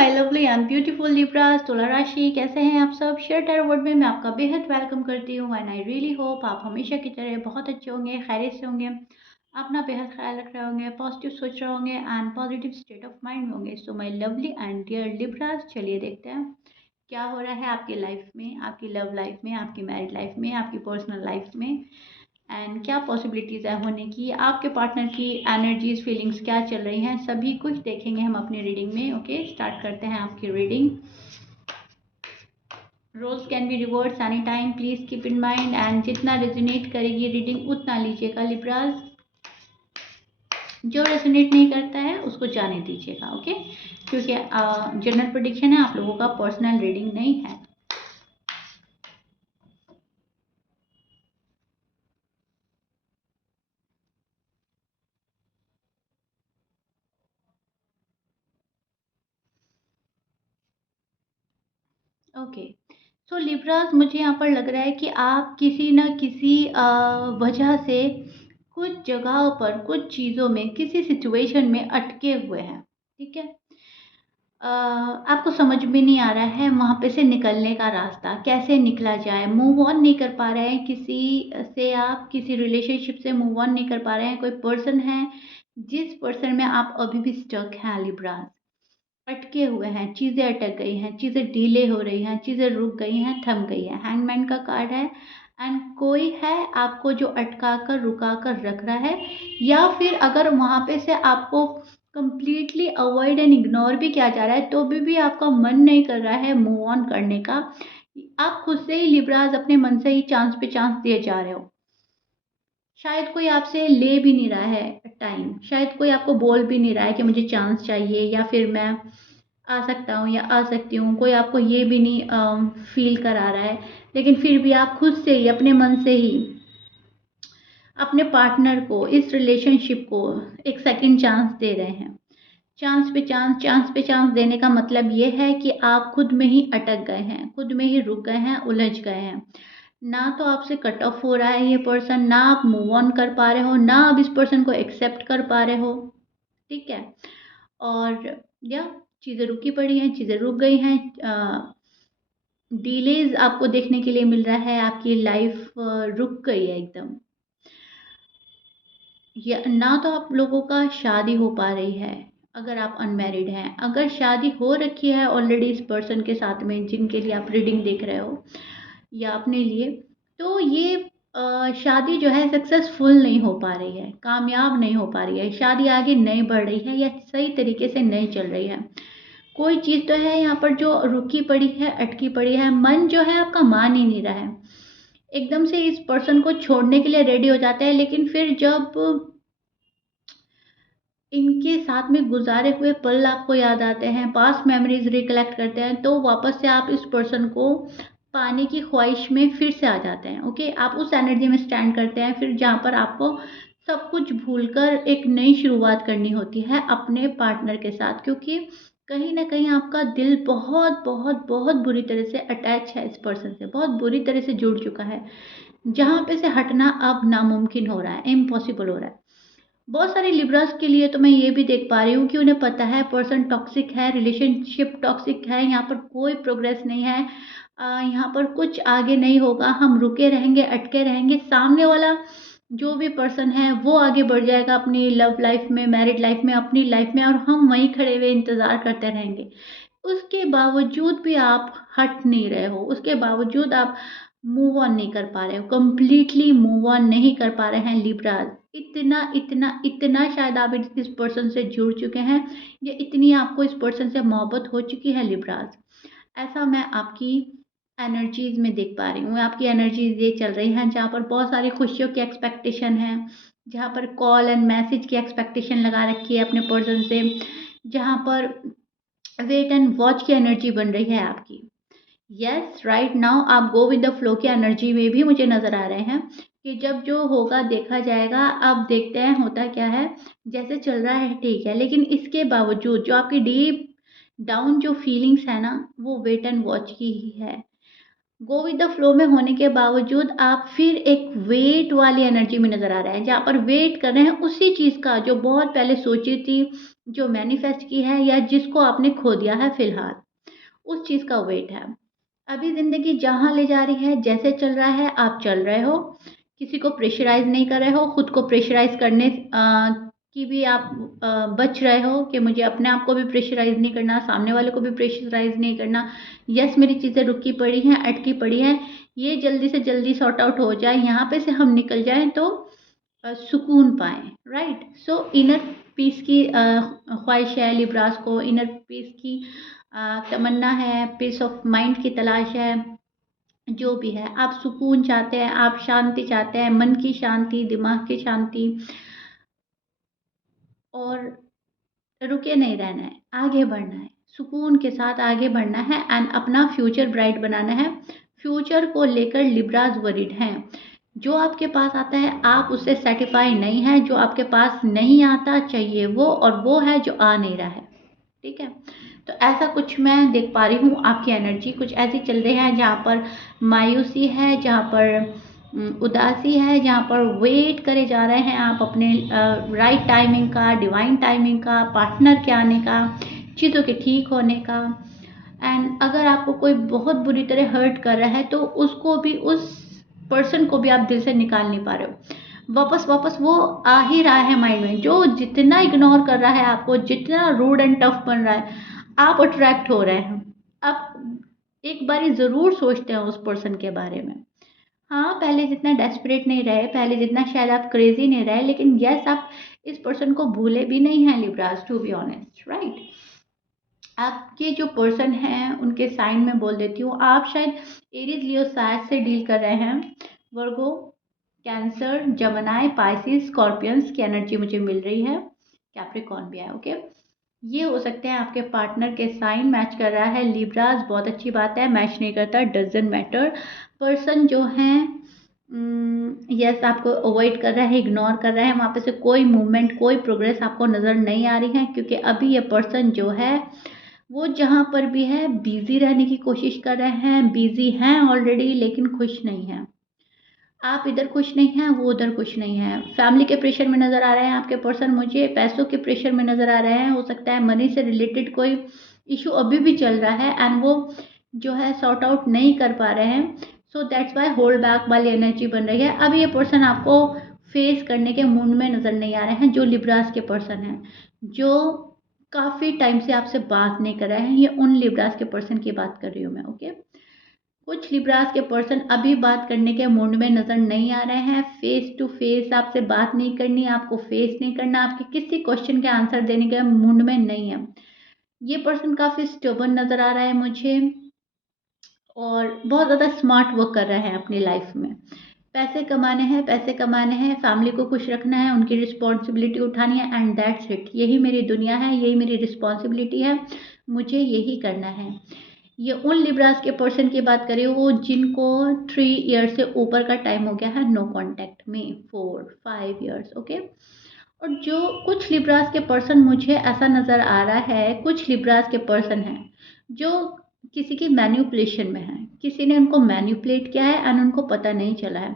My lovely and beautiful Libras, तुला राशि, कैसे हैं आप सब। शेयर टैरो वर्ड में मैं आपका बेहद वेलकम करती हूँ एंड आई रियली होप आप हमेशा की तरह बहुत अच्छे होंगे, खैरियत से होंगे, अपना बेहद ख्याल रख रहे होंगे, पॉजिटिव सोच रहे होंगे and positive state of mind में होंगे। So my lovely and dear Libras, चलिए देखते हैं क्या हो रहा है आपकी लाइफ में, आपकी लव लाइफ में, आपकी मैरिड लाइफ में, आपकी पर्सनल लाइफ में एंड क्या पॉसिबिलिटीज़ है होने की, आपके पार्टनर की एनर्जीज फीलिंग्स क्या चल रही हैं, सभी कुछ देखेंगे हम अपनी रीडिंग में। ओके, स्टार्ट करते हैं आपकी reading. Roles can be reverse any time, please keep in mind and जितना रेजोनेट करेगी रीडिंग उतना लीजिएगा लिब्रास। जो रेजोनेट नहीं करता है उसको जाने दीजिएगा। ओके, क्योंकि जनरल प्रेडिक्शन है, आप लोगों का पर्सनल रीडिंग नहीं है। ओके, सो लिब्रास, मुझे यहाँ पर लग रहा है कि आप किसी न किसी वजह से कुछ जगहों पर, कुछ चीज़ों में, किसी सिचुएशन में अटके हुए हैं। ठीक है, आपको समझ में नहीं आ रहा है वहाँ पे से निकलने का रास्ता, कैसे निकला जाए। मूव ऑन नहीं कर पा रहे हैं किसी से, आप किसी रिलेशनशिप से मूव ऑन नहीं कर पा रहे हैं। कोई पर्सन है जिस पर्सन में आप अभी भी स्टक हैं लिब्रास, अटके हुए हैं, चीज़ें अटक गई हैं, चीज़ें डिले हो रही हैं, चीज़ें रुक गई हैं, थम गई हैं। हैंगमैन का कार्ड है एंड कोई है आपको जो अटका कर, रुका कर रख रहा है, या फिर अगर वहाँ पे से आपको कंप्लीटली अवॉइड एंड इग्नोर भी किया जा रहा है तो भी आपका मन नहीं कर रहा है मूव ऑन करने का। आप खुद से ही लिब्रास अपने मन से ही चांस पे चांस दिए जा रहे हो। शायद कोई आपसे ले भी नहीं रहा है टाइम, शायद कोई आपको बोल भी नहीं रहा है कि मुझे चांस चाहिए या फिर मैं आ सकता हूँ या आ सकती हूँ। कोई आपको ये भी नहीं फील करा रहा है, लेकिन फिर भी आप खुद से ही अपने मन से ही अपने पार्टनर को, इस रिलेशनशिप को एक सेकंड चांस दे रहे हैं। चांस पे चांस, चांस पे चांस देने का मतलब ये है कि आप खुद में ही अटक गए हैं, खुद में ही रुक गए हैं, उलझ गए हैं। ना तो आपसे कट ऑफ हो रहा है ये पर्सन, ना आप मूव ऑन कर पा रहे हो, ना आप इस पर्सन को एक्सेप्ट कर पा रहे हो। ठीक है, और या चीज़ें रुकी पड़ी हैं, चीज़ें रुक गई हैं, डिलेज आपको देखने के लिए मिल रहा है, आपकी लाइफ रुक गई है एकदम। या ना तो आप लोगों का शादी हो पा रही है अगर आप अनमैरिड हैं, अगर शादी हो रखी है ऑलरेडी इस पर्सन के साथ में जिनके लिए आप रीडिंग देख रहे हो या अपने लिए, तो ये शादी जो है सक्सेसफुल नहीं हो पा रही है, कामयाब नहीं हो पा रही है, शादी आगे नहीं बढ़ रही है या सही तरीके से नहीं चल रही है। कोई चीज़ तो है यहाँ पर जो रुकी पड़ी है, अटकी पड़ी है। मन जो है आपका मान ही नहीं रहा है, एकदम से इस पर्सन को छोड़ने के लिए रेडी हो जाते हैं, लेकिन फिर जब इनके साथ में गुजारे हुए पल आपको याद आते हैं, पास्ट मेमोरीज रिकलेक्ट करते हैं, तो वापस से आप इस पर्सन को पाने की ख्वाहिश में फिर से आ जाते हैं। ओके, आप उस एनर्जी में स्टैंड करते हैं फिर जहाँ पर आपको सब कुछ भूलकर एक नई शुरुआत करनी होती है अपने पार्टनर के साथ, क्योंकि कहीं ना कहीं आपका दिल बहुत बहुत बहुत बुरी तरह से अटैच है इस पर्सन से, बहुत बुरी तरह से जुड़ चुका है, जहाँ पे से हटना अब नामुमकिन हो रहा है, इम्पॉसिबल हो रहा है। बहुत सारे लिब्रास के लिए तो मैं ये भी देख पा रही हूँ कि उन्हें पता है पर्सन टॉक्सिक है, रिलेशनशिप टॉक्सिक है, यहाँ पर कोई प्रोग्रेस नहीं है, यहाँ पर कुछ आगे नहीं होगा, हम रुके रहेंगे, अटके रहेंगे। सामने वाला जो भी पर्सन है वो आगे बढ़ जाएगा अपनी लव लाइफ में, मैरिड लाइफ में, अपनी लाइफ में, और हम वहीं खड़े हुए इंतज़ार करते रहेंगे। उसके बावजूद भी आप हट नहीं रहे हो, उसके बावजूद आप मूव ऑन नहीं कर पा रहे हो, कंप्लीटली मूव ऑन नहीं कर पा रहे हैं लिब्रास। इतना इतना इतना शायद आप इस पर्सन से जुड़ चुके हैं, या इतनी आपको इस पर्सन से मोहब्बत हो चुकी है लिब्रास। ऐसा मैं आपकी एनर्जीज में देख पा रही हूँ। आपकी एनर्जीज ये चल रही हैं जहाँ पर बहुत सारी खुशियों की एक्सपेक्टेशन है, जहाँ पर कॉल एंड मैसेज की एक्सपेक्टेशन लगा रखी है अपने पर्सन से, जहाँ पर वेट एंड वॉच की एनर्जी बन रही है आपकी। यस, राइट नाउ आप गो विद द फ्लो की एनर्जी में भी मुझे नज़र आ रहे हैं कि जब जो होगा देखा जाएगा। अब देखते हैं होता क्या है, जैसे चल रहा है ठीक है, लेकिन इसके बावजूद जो आपकी डीप डाउन जो फीलिंग्स है ना, वो वेट एंड वॉच की ही है। गो विद द फ्लो में होने के बावजूद आप फिर एक वेट वाली एनर्जी में नज़र आ रहे हैं, जहाँ पर वेट कर रहे हैं उसी चीज़ का जो बहुत पहले सोची थी, जो मैनिफेस्ट की है या जिसको आपने खो दिया है फ़िलहाल, उस चीज़ का वेट है। अभी ज़िंदगी जहाँ ले जा रही है, जैसे चल रहा है, आप चल रहे हो। किसी को प्रेशराइज़ नहीं कर रहे हो, खुद को प्रेशराइज़ करने की भी आप बच रहे हो कि मुझे अपने आप को भी प्रेशराइज़ नहीं करना, सामने वाले को भी प्रेशराइज़ नहीं करना। यस, मेरी चीज़ें रुकी पड़ी हैं, अटकी पड़ी हैं, ये जल्दी से जल्दी सॉर्ट आउट हो जाए, यहाँ पे से हम निकल जाएँ तो सुकून पाएँ, राइट? सो इनर पीस की ख्वाहिश है लिब्रास को, इनर पीस की तमन्ना है, पीस ऑफ माइंड की तलाश है, जो भी है। आप सुकून चाहते हैं, आप शांति चाहते हैं, मन की शांति, दिमाग की शांति, और रुके नहीं रहना है, आगे बढ़ना है, सुकून के साथ आगे बढ़ना है एंड अपना फ्यूचर ब्राइट बनाना है। फ्यूचर को लेकर लिब्रास वरीड हैं। जो आपके पास आता है आप उससे सेटिस्फाई नहीं है, जो आपके पास नहीं आता चाहिए वो, और वो है जो आ नहीं रहा है, ठीक है? तो ऐसा कुछ मैं देख पा रही हूँ, आपकी एनर्जी कुछ ऐसी चल रही है जहाँ पर मायूसी है, जहाँ पर उदासी है, जहाँ पर वेट करे जा रहे हैं आप अपने राइट टाइमिंग का, डिवाइन टाइमिंग का, पार्टनर के आने का, चीज़ों के ठीक होने का। एंड अगर आपको कोई बहुत बुरी तरह हर्ट कर रहा है तो उसको भी, उस पर्सन को भी आप दिल से निकाल नहीं पा रहे हो। वापस वापस वो आ ही रहा है माइंड में, जो जितना इग्नोर कर रहा है आपको, जितना रूड एंड टफ बन रहा है, आप अट्रैक्ट हो रहे हैं। आप एक बारी ज़रूर सोचते हैं उस पर्सन के बारे में। हाँ, पहले जितना डेस्परेट नहीं रहे, पहले जितना शायद आप क्रेज़ी नहीं रहे, लेकिन येस, आप इस पर्सन को भूले भी नहीं हैं Libras, to be honest, right? आपके जो पर्सन हैं उनके साइन में बोल देती हूँ, आप शायद एरीज लियो साथ से डील कर रहे हैं। वर्गो, कैंसर, जमनाई, पाइसिस, स्कॉर्पियंस की एनर्जी मुझे मिल रही है, कैप्रिकॉर्न भी है, ओके? ये हो सकते हैं आपके पार्टनर के साइन मैच कर रहा है लिब्रास, बहुत अच्छी बात है। मैच नहीं करता, डजेंट मैटर। पर्सन जो हैं यस, आपको अवॉइड कर रहा है, इग्नोर कर रहा है, वहाँ पे से कोई मूवमेंट, कोई प्रोग्रेस आपको नज़र नहीं आ रही है, क्योंकि अभी ये पर्सन जो है वो जहाँ पर भी है बिजी रहने की कोशिश कर रहे हैं, बिजी हैं ऑलरेडी लेकिन खुश नहीं हैं। आप इधर खुश नहीं हैं, वो उधर खुश नहीं है। फैमिली के प्रेशर में नज़र आ रहे हैं आपके पर्सन मुझे, पैसों के प्रेशर में नज़र आ रहे हैं। हो सकता है मनी से रिलेटेड कोई इशू अभी भी चल रहा है एंड वो जो है सॉर्ट आउट नहीं कर पा रहे हैं। So that's why hold back वाली एनर्जी बन रही है। अब ये पर्सन आपको फेस करने के मूड में नज़र नहीं आ रहे हैं, जो लिब्रास के पर्सन हैं, जो काफ़ी टाइम से आपसे बात नहीं कर रहे हैं। ये उन लिब्रास के पर्सन की बात कर रही हूँ मैं, ओके? कुछ लिब्रास के पर्सन अभी बात करने के मूड में नज़र नहीं आ रहे हैं। फेस टू फेस आपसे बात नहीं करनी, आपको फेस नहीं करना, आपके किसी क्वेश्चन के आंसर देने के मूड में नहीं है। ये पर्सन काफ़ी स्टबर्न नज़र आ रहा है मुझे, और बहुत ज़्यादा स्मार्ट वर्क कर रहे हैं अपनी लाइफ में। पैसे कमाने हैं, पैसे कमाने हैं, फैमिली को खुश रखना है, उनकी रिस्पॉन्सिबिलिटी उठानी है एंड दैट्स इट। यही मेरी दुनिया है, यही मेरी रिस्पॉन्सिबिलिटी है, मुझे यही करना है। ये उन लिब्रास के पर्सन की बात करें वो जिनको 3 ईयर से ऊपर का टाइम हो गया है नो कांटेक्ट में, 4-5 ईयर्स, ओके? और जो कुछ लिब्रास के पर्सन मुझे ऐसा नज़र आ रहा है, कुछ लिब्रास के पर्सन हैं जो किसी की मैन्युपुलेशन में हैं, किसी ने उनको मैन्युपुलेट किया है एंड उनको पता नहीं चला है।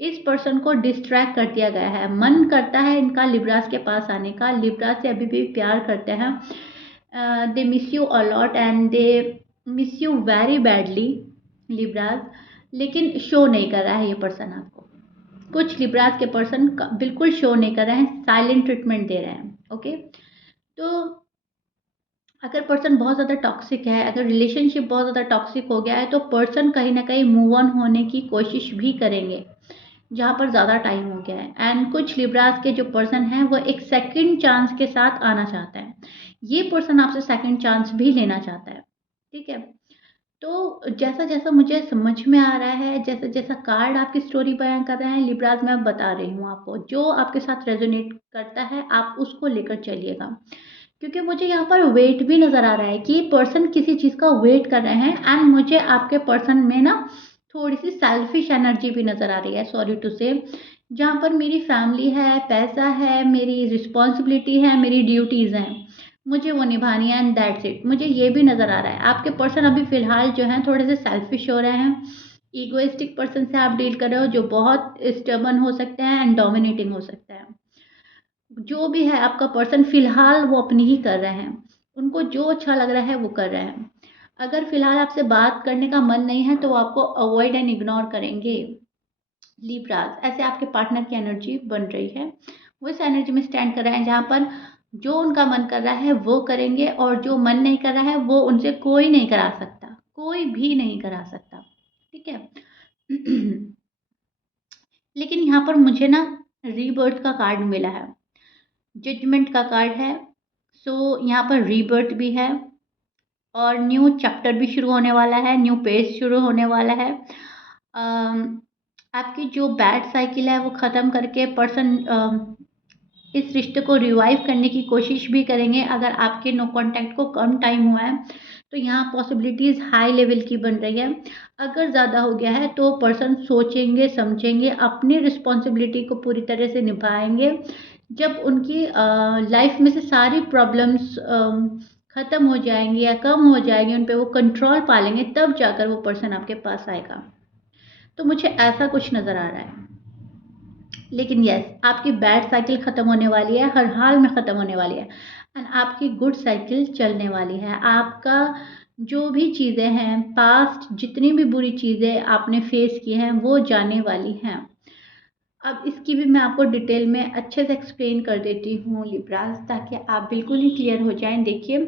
इस पर्सन को डिस्ट्रैक्ट कर दिया गया है। मन करता है इनका लिब्रास के पास आने का, लिब्रास से अभी भी प्यार करते हैं। They miss you a lot and they miss you very badly Libras, लेकिन शो नहीं कर रहा है ये पर्सन आपको। कुछ लिब्रास के पर्सन बिल्कुल शो नहीं कर रहे हैं, साइलेंट ट्रीटमेंट दे रहे हैं, ओके? तो अगर पर्सन बहुत ज़्यादा टॉक्सिक है, अगर रिलेशनशिप बहुत ज़्यादा टॉक्सिक हो गया है, तो पर्सन कहीं ना कहीं मूव ऑन होने की कोशिश भी करेंगे जहाँ पर ज़्यादा टाइम हो गया है। एंड कुछ लिब्रास के जो पर्सन हैं वो एक सेकंड चांस के साथ आना चाहता है। ये पर्सन आपसे सेकंड चांस भी लेना चाहता है, ठीक है? तो जैसा जैसा मुझे समझ में आ रहा है, जैसा जैसा कार्ड आपकी स्टोरी बयान कर रहे हैं लिब्रास, मैं बता रही हूँ आपको, जो आपके साथ रेजोनेट करता है आप उसको लेकर चलिएगा। क्योंकि मुझे यहाँ पर वेट भी नज़र आ रहा है कि पर्सन किसी चीज़ का वेट कर रहे हैं एंड मुझे आपके पर्सन में ना थोड़ी सी सेल्फिश एनर्जी भी नज़र आ रही है, सॉरी टू से। जहाँ पर मेरी फैमिली है, पैसा है, मेरी रिस्पॉन्सिबिलिटी है, मेरी ड्यूटीज़ हैं, मुझे वो निभानी है एंड दैट्स इट। मुझे ये भी नज़र आ रहा है आपके पर्सन अभी फ़िलहाल जो हैं थोड़े से सेल्फिश हो रहे हैं। ईगोइस्टिक पर्सन से आप डील कर रहे हो जो बहुत स्टबर्न हो सकते हैं एंड डोमिनेटिंग हो सकते हैं। जो भी है आपका पर्सन फ़िलहाल वो अपनी ही कर रहे हैं। उनको जो अच्छा लग रहा है वो कर रहे हैं। अगर फ़िलहाल आपसे बात करने का मन नहीं है तो वो आपको अवॉइड एंड इग्नोर करेंगे। लिब्रास, ऐसे आपके पार्टनर की एनर्जी बन रही है। वो इस एनर्जी में स्टैंड कर रहे हैं जहाँ पर जो उनका मन कर रहा है वो करेंगे और जो मन नहीं कर रहा है वो उनसे कोई नहीं करा सकता, कोई भी नहीं करा सकता। ठीक है। लेकिन यहाँ पर मुझे ना रीबर्थ का कार्ड मिला है, जजमेंट का कार्ड है। सो यहाँ पर रीबर्थ भी है और न्यू चैप्टर भी शुरू होने वाला है, न्यू पेज शुरू होने वाला है। आपकी जो बैड साइकिल है वो ख़त्म करके पर्सन इस रिश्ते को रिवाइव करने की कोशिश भी करेंगे। अगर आपके नो कांटेक्ट को कम टाइम हुआ है तो यहाँ पॉसिबिलिटीज़ हाई लेवल की बन रही है। अगर ज़्यादा हो गया है तो पर्सन सोचेंगे, समझेंगे, अपनी रिस्पॉन्सिबिलिटी को पूरी तरह से निभाएंगे। जब उनकी लाइफ में से सारी प्रॉब्लम्स ख़त्म हो जाएंगी या कम हो जाएंगी, उन पे वो कंट्रोल पा लेंगे, तब जाकर वो पर्सन आपके पास आएगा। तो मुझे ऐसा कुछ नज़र आ रहा है। लेकिन यस, आपकी बैड साइकिल ख़त्म होने वाली है, हर हाल में ख़त्म होने वाली है एंड आपकी गुड साइकिल चलने वाली है। आपका जो भी चीज़ें हैं, पास्ट जितनी भी बुरी चीज़ें आपने फेस की हैं वो जाने वाली हैं। अब इसकी भी मैं आपको डिटेल में अच्छे से एक्सप्लेन कर देती हूँ लिब्रास, ताकि आप बिल्कुल ही क्लियर हो जाएं। देखिए,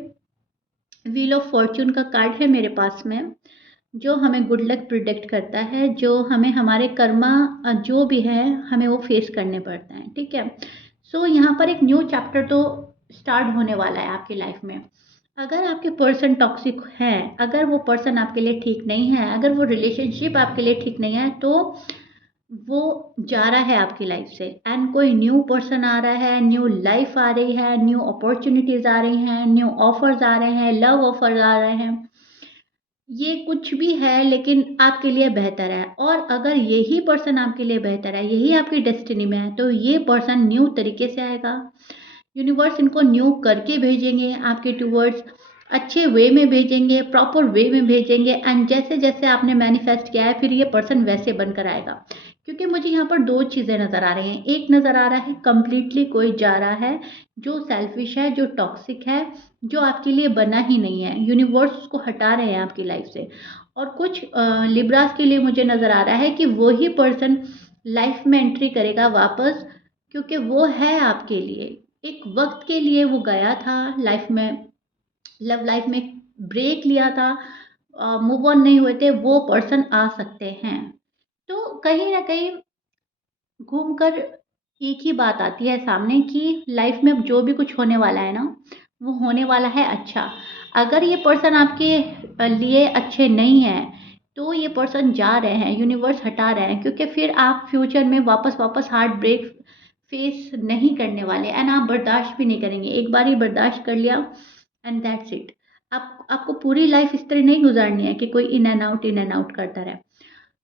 व्हील ऑफ फॉर्च्यून का कार्ड है मेरे पास में, जो हमें गुड लक प्रिडिक्ट करता है, जो हमें हमारे कर्मा जो भी है हमें वो फेस करने पड़ते हैं। ठीक है। सो यहाँ पर एक न्यू चैप्टर तो स्टार्ट होने वाला है आपकी लाइफ में। अगर आपके पर्सन टॉक्सिक है, अगर वो पर्सन आपके लिए ठीक नहीं है, अगर वो रिलेशनशिप आपके लिए ठीक नहीं है, तो वो जा रहा है आपकी लाइफ से एंड कोई न्यू पर्सन आ रहा है, न्यू लाइफ आ रही है, न्यू अपॉर्चुनिटीज आ रही हैं, न्यू ऑफर्स आ रहे हैं, लव ऑफर्स आ रहे हैं। ये कुछ भी है लेकिन आपके लिए बेहतर है। और अगर यही पर्सन आपके लिए बेहतर है, यही आपकी डेस्टिनी में है, तो ये पर्सन न्यू तरीके से आएगा। यूनिवर्स इनको न्यू करके भेजेंगे आपके टूवर्ड्स, अच्छे वे में भेजेंगे, प्रॉपर वे में भेजेंगे एंड जैसे जैसे आपने मैनिफेस्ट किया है फिर ये पर्सन वैसे बनकर आएगा। क्योंकि मुझे यहाँ पर दो चीज़ें नज़र आ रही हैं। एक नज़र आ रहा है कंप्लीटली कोई जा रहा है जो सेल्फिश है, जो टॉक्सिक है, जो आपके लिए बना ही नहीं है, यूनिवर्स उसको हटा रहे हैं आपकी लाइफ से। और कुछ लिब्रास के लिए मुझे नज़र आ रहा है कि वही पर्सन लाइफ में एंट्री करेगा वापस, क्योंकि वो है आपके लिए। एक वक्त के लिए वो गया था लाइफ में, लव लाइफ में ब्रेक लिया था, मूव ऑन नहीं हुए थे, वो पर्सन आ सकते हैं। तो कहीं ना कहीं घूमकर एक ही बात आती है सामने कि लाइफ में जो भी कुछ होने वाला है ना, वो होने वाला है अच्छा। अगर ये पर्सन आपके लिए अच्छे नहीं है तो ये पर्सन जा रहे हैं, यूनिवर्स हटा रहे हैं, क्योंकि फिर आप फ्यूचर में वापस वापस हार्ट ब्रेक फेस नहीं करने वाले एंड आप बर्दाश्त भी नहीं करेंगे। एक बार ही बर्दाश्त कर लिया एंड दैट्स इट। आपको पूरी लाइफ इस तरह नहीं गुजारनी है कि कोई इन एंड आउट करता रहे।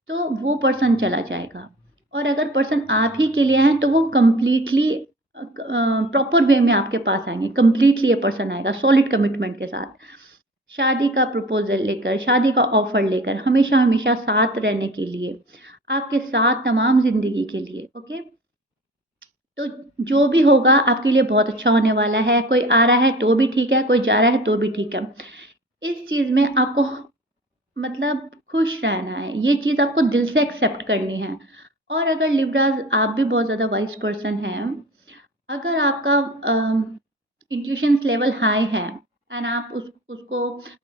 तो वो पर्सन चला जाएगा। और अगर पर्सन आप ही के लिए हैं तो वो कंप्लीटली प्रॉपर वे में आपके पास आएंगे। कंप्लीटली ये पर्सन आएगा सॉलिड कमिटमेंट के साथ, शादी का प्रपोजल लेकर, शादी का ऑफर लेकर, हमेशा हमेशा साथ रहने के लिए, आपके साथ तमाम जिंदगी के लिए। ओके। तो जो भी होगा आपके लिए बहुत अच्छा होने वाला है। कोई आ रहा है तो भी ठीक है, कोई जा रहा है तो भी ठीक है। इस चीज़ में आपको मतलब खुश रहना है, ये चीज़ आपको दिल से एक्सेप्ट करनी है। और अगर लिब्राज आप भी बहुत ज़्यादा वाइज पर्सन हैं, अगर आपका इंट्यूशंस लेवल हाई है एंड आप उसको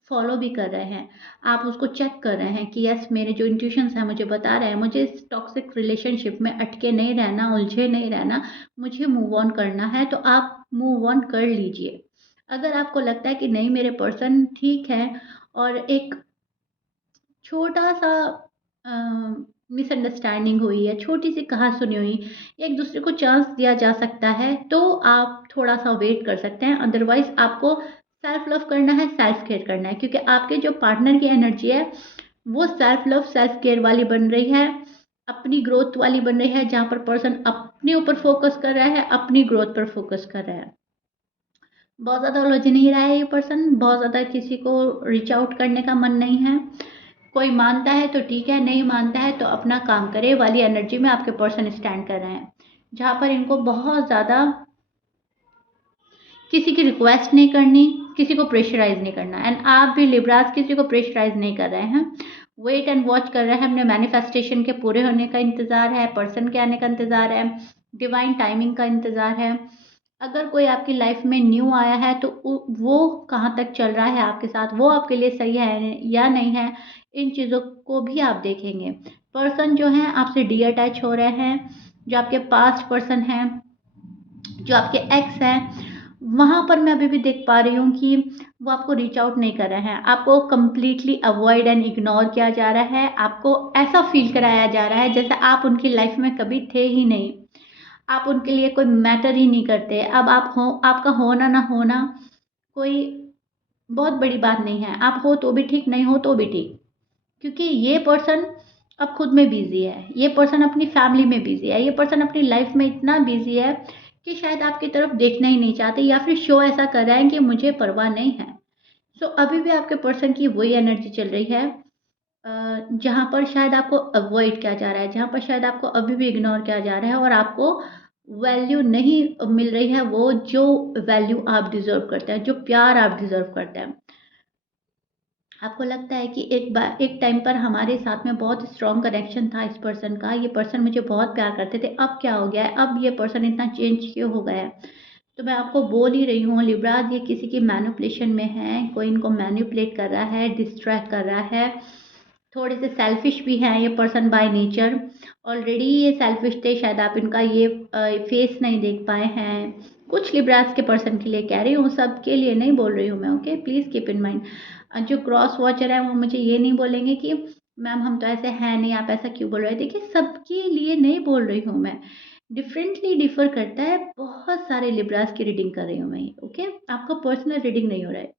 फॉलो भी कर रहे हैं, आप उसको चेक कर रहे हैं कि यस मेरे जो इंट्यूशंस हैं मुझे बता रहे हैं मुझे इस टॉक्सिक रिलेशनशिप में अटके नहीं रहना, उलझे नहीं रहना, मुझे मूव ऑन करना है, तो आप मूव ऑन कर लीजिए। अगर आपको लगता है कि नहीं मेरे पर्सन ठीक है और एक छोटा सा मिसअंडरस्टैंडिंग हुई है, छोटी सी कहा सुनी हुई, एक दूसरे को चांस दिया जा सकता है, तो आप थोड़ा सा वेट कर सकते हैं। अदरवाइज आपको सेल्फ लव करना है, सेल्फ केयर करना है, क्योंकि आपके जो पार्टनर की एनर्जी है वो सेल्फ लव सेल्फ केयर वाली बन रही है, अपनी ग्रोथ वाली बन रही है, जहाँ पर पर्सन अपने ऊपर फोकस कर रहा है, अपनी ग्रोथ पर फोकस कर रहा है। बहुत ज़्यादा उलझ नहीं रहा है ये पर्सन, बहुत ज़्यादा किसी को रीच आउट करने का मन नहीं है। कोई मानता है तो ठीक है, नहीं मानता है तो अपना काम करे वाली एनर्जी में आपके पर्सन स्टैंड कर रहे हैं, जहाँ पर इनको बहुत ज़्यादा किसी की रिक्वेस्ट नहीं करनी, किसी को प्रेशराइज नहीं करना। एंड आप भी लिब्रास किसी को प्रेशराइज नहीं कर रहे हैं, वेट एंड वॉच कर रहे हैं, अपने मैनिफेस्टेशन के पूरे होने का इंतज़ार है, पर्सन के आने का इंतज़ार है, डिवाइन टाइमिंग का इंतज़ार है। अगर कोई आपकी लाइफ में न्यू आया है तो वो कहाँ तक चल रहा है आपके साथ, वो आपके लिए सही है या नहीं है, इन चीज़ों को भी आप देखेंगे। पर्सन जो हैं आपसे डी अटैच हो रहे हैं, जो आपके पास्ट पर्सन हैं, जो आपके एक्स हैं, वहाँ पर मैं अभी भी देख पा रही हूँ कि वो आपको रीच आउट नहीं कर रहे हैं, आपको कंप्लीटली अवॉइड एंड इग्नोर किया जा रहा है, आपको ऐसा फील कराया जा रहा है जैसे आप उनकी लाइफ में कभी थे ही नहीं, आप उनके लिए कोई मैटर ही नहीं करते। अब आप हो, आपका होना ना होना कोई बहुत बड़ी बात नहीं है, आप हो तो भी ठीक, नहीं हो तो भी ठीक, क्योंकि ये पर्सन अब खुद में बिजी है, ये पर्सन अपनी फैमिली में बिजी है, ये पर्सन अपनी लाइफ में इतना बिजी है कि शायद आपकी तरफ देखना ही नहीं चाहते, या फिर शो ऐसा कर रहा है कि मुझे परवाह नहीं है। सो अभी भी आपके पर्सन की वही एनर्जी चल रही है, जहाँ पर शायद आपको अवॉइड किया जा रहा है, जहाँ पर शायद आपको अभी भी इग्नोर किया जा रहा है, और आपको वैल्यू नहीं मिल रही है, वो जो वैल्यू आप डिजर्व करते हैं, जो प्यार आप डिजर्व करते हैं। आपको लगता है कि एक टाइम पर हमारे साथ में बहुत स्ट्रॉन्ग कनेक्शन था इस पर्सन का, ये पर्सन मुझे बहुत प्यार करते थे, अब क्या हो गया है, अब ये पर्सन इतना चेंज क्यों हो गया है। तो मैं आपको बोल ही रही हूँ लिब्राज, ये किसी की मैनिपुलेशन में है, कोई इनको मैनिपुलेट कर रहा है, डिस्ट्रैक्ट कर रहा है। थोड़े से सेल्फिश भी हैं ये पर्सन बाय नेचर, ऑलरेडी ये सेल्फिश थे, शायद आप इनका ये फेस नहीं देख पाए हैं। कुछ लिब्रास के पर्सन के लिए कह रही हूँ, सबके लिए नहीं बोल रही हूँ मैं, okay, please keep in mind. जो क्रॉस वॉचर है वो मुझे ये नहीं बोलेंगे कि मैम हम तो ऐसे हैं नहीं, आप ऐसा क्यों बोल रहे हैं। देखिए, सबके लिए नहीं बोल रही हूँ मैं, डिफरेंटली डिफर करता है। बहुत सारे लिब्रास की रीडिंग कर रही हूँ मैं, ओके, आपका पर्सनल रीडिंग नहीं हो रहा है।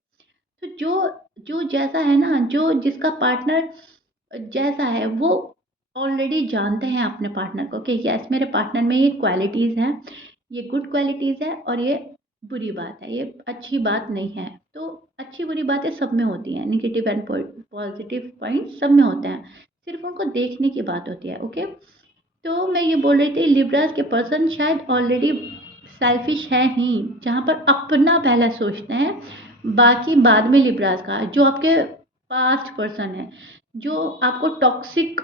तो जो जो जैसा है ना, जो जिसका पार्टनर जैसा है, वो ऑलरेडी जानते हैं अपने पार्टनर को कि यस, मेरे पार्टनर में ये क्वालिटीज़ हैं, ये गुड क्वालिटीज़ है, और ये बुरी बात है, ये अच्छी बात नहीं है। तो अच्छी बुरी बातें सब में होती हैं, नेगेटिव एंड पॉजिटिव पॉइंट सब में होते हैं, सिर्फ उनको देखने की बात होती है, ओके। तो मैं ये बोल रही थी, लिब्रास के पर्सन शायद ऑलरेडी सेल्फिश है ही, जहाँ पर अपना पहले सोचते हैं, बाकी बाद में। लिब्रास का जो आपके पास्ट पर्सन है, जो आपको टॉक्सिक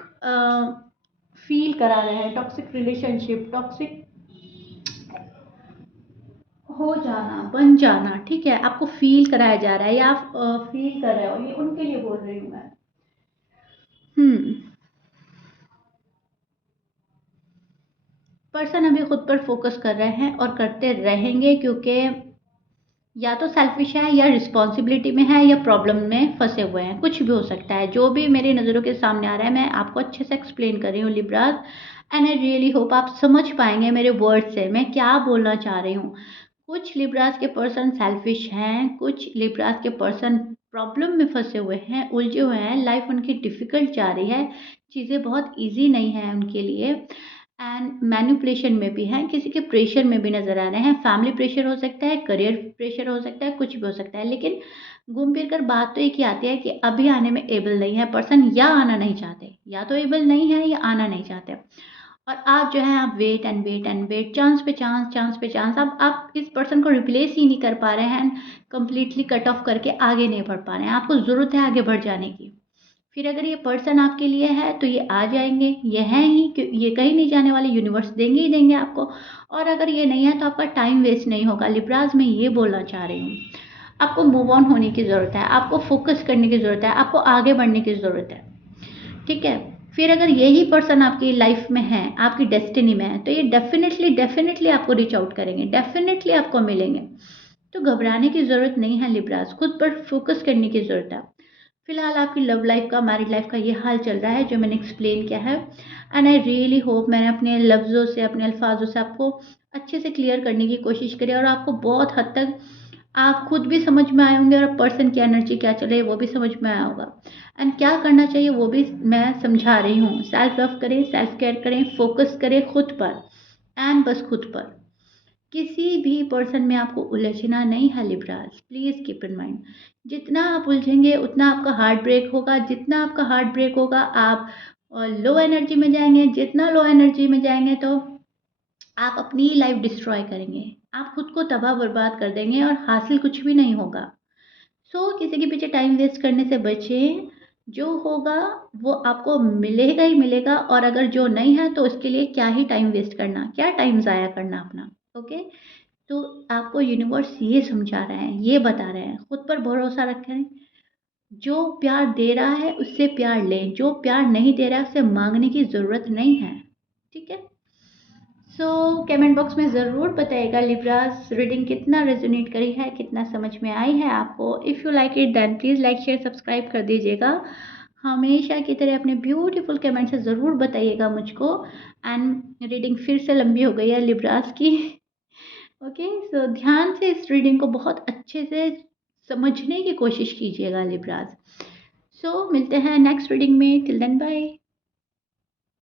फील करा रहे हैं, टॉक्सिक रिलेशनशिप, टॉक्सिक हो जाना, बन जाना, ठीक है, आपको फील कराया जा रहा है, या आप फील कर रहे हो, ये उनके लिए बोल रही हूँ मैं। हम्म पर्सन अभी खुद पर फोकस कर रहे हैं और करते रहेंगे, क्योंकि या तो सेल्फिश है, या रिस्पॉन्सिबिलिटी में है, या प्रॉब्लम में फंसे हुए हैं, कुछ भी हो सकता है। जो भी मेरी नज़रों के सामने आ रहा है, मैं आपको अच्छे से एक्सप्लेन कर रही हूँ Libras, and I really hope आप समझ पाएंगे मेरे वर्ड से मैं क्या बोलना चाह रही हूँ। कुछ लिब्रास के पर्सन सेल्फिश हैं, कुछ लिब्रास के पर्सन प्रॉब्लम में फंसे हुए हैं, उलझे हुए हैं, लाइफ उनकी डिफ़िकल्ट जा रही है, चीज़ें बहुत ईजी नहीं है उनके लिए, एंड मैनिपुलेशन में भी हैं, किसी के प्रेशर में भी नज़र आ रहे हैं। फैमिली प्रेशर हो सकता है, करियर प्रेशर हो सकता है, कुछ भी हो सकता है, लेकिन घूम फिर कर बात तो एक ही आती है कि अभी आने में एबल नहीं है पर्सन, या आना नहीं चाहते, या तो एबल नहीं है या आना नहीं चाहते। और आप जो है, आप wait and wait and wait, chance पे चांस, चांस पे चांस, अब आप इस पर्सन को रिप्लेस ही नहीं कर पा रहे हैं, कंप्लीटली कट ऑफ करके आगे नहीं बढ़ पा रहे हैं। आपको ज़रूरत है आगे बढ़ जाने की, फिर अगर ये पर्सन आपके लिए है तो ये आ जाएंगे, ये हैं ही, ये कहीं नहीं जाने वाले, यूनिवर्स देंगे ही देंगे आपको। और अगर ये नहीं है तो आपका टाइम वेस्ट नहीं होगा। लिब्राज में ये बोलना चाह रही हूँ, आपको मूव ऑन होने की ज़रूरत है, आपको फोकस करने की ज़रूरत है, आपको आगे बढ़ने की ज़रूरत है, ठीक है। फिर अगर यही पर्सन आपकी लाइफ में है, आपकी डेस्टिनी में है, तो ये डेफिनेटली डेफिनेटली आपको रीच आउट करेंगे, डेफिनेटली आपको मिलेंगे। तो घबराने की ज़रूरत नहीं है लिब्रास, खुद पर फोकस करने की ज़रूरत है। फिलहाल आपकी लव लाइफ का, मैरिड लाइफ का ये हाल चल रहा है जो मैंने एक्सप्लेन किया है, एंड आई रियली होप मैंने अपने लफ्ज़ों से, अपने अल्फाजों से आपको अच्छे से क्लियर करने की कोशिश करी, और आपको बहुत हद तक आप खुद भी समझ में आए होंगे, और पर्सन की एनर्जी क्या चल रही है वो भी समझ में आया होगा, एंड क्या करना चाहिए वो भी मैं समझा रही हूँ। सेल्फ लव करें, सेल्फ केयर करें, फोकस करें खुद पर, एंड बस खुद पर, किसी भी पर्सन में आपको उलझना नहीं है Libras, please keep in mind. जितना आप उलझेंगे उतना आपका हार्ट ब्रेक होगा, जितना आपका हार्ट ब्रेक होगा आप लो एनर्जी में जाएंगे, जितना लो एनर्जी में जाएंगे तो आप अपनी लाइफ डिस्ट्रॉय करेंगे, आप खुद को तबाह बर्बाद कर देंगे और हासिल कुछ भी नहीं होगा। किसी के पीछे टाइम वेस्ट करने से बचें। जो होगा वो आपको मिलेगा ही मिलेगा, और अगर जो नहीं है तो उसके लिए क्या ही टाइम वेस्ट करना, क्या टाइम ज़ाया करना अपना। ओके, तो आपको यूनिवर्स ये समझा रहे हैं, ये बता रहे हैं, खुद पर भरोसा रखें। जो प्यार दे रहा है उससे प्यार लें, जो प्यार नहीं दे रहा है उससे मांगने की ज़रूरत नहीं है। ठीक है, कमेंट बॉक्स में ज़रूर बताइएगा लिब्रास रीडिंग कितना रेजोनेट करी है, कितना समझ में आई है आपको। If you like it then please like share subscribe कर दीजिएगा। हमेशा की तरह अपने ब्यूटीफुल कमेंट से ज़रूर बताइएगा मुझको। एंड रीडिंग फिर से लंबी हो गई है लिब्रास की। ओके, ध्यान से इस रीडिंग को बहुत अच्छे से समझने की कोशिश कीजिएगा लिब्रास। मिलते हैं नेक्स्ट रीडिंग में। Till then bye.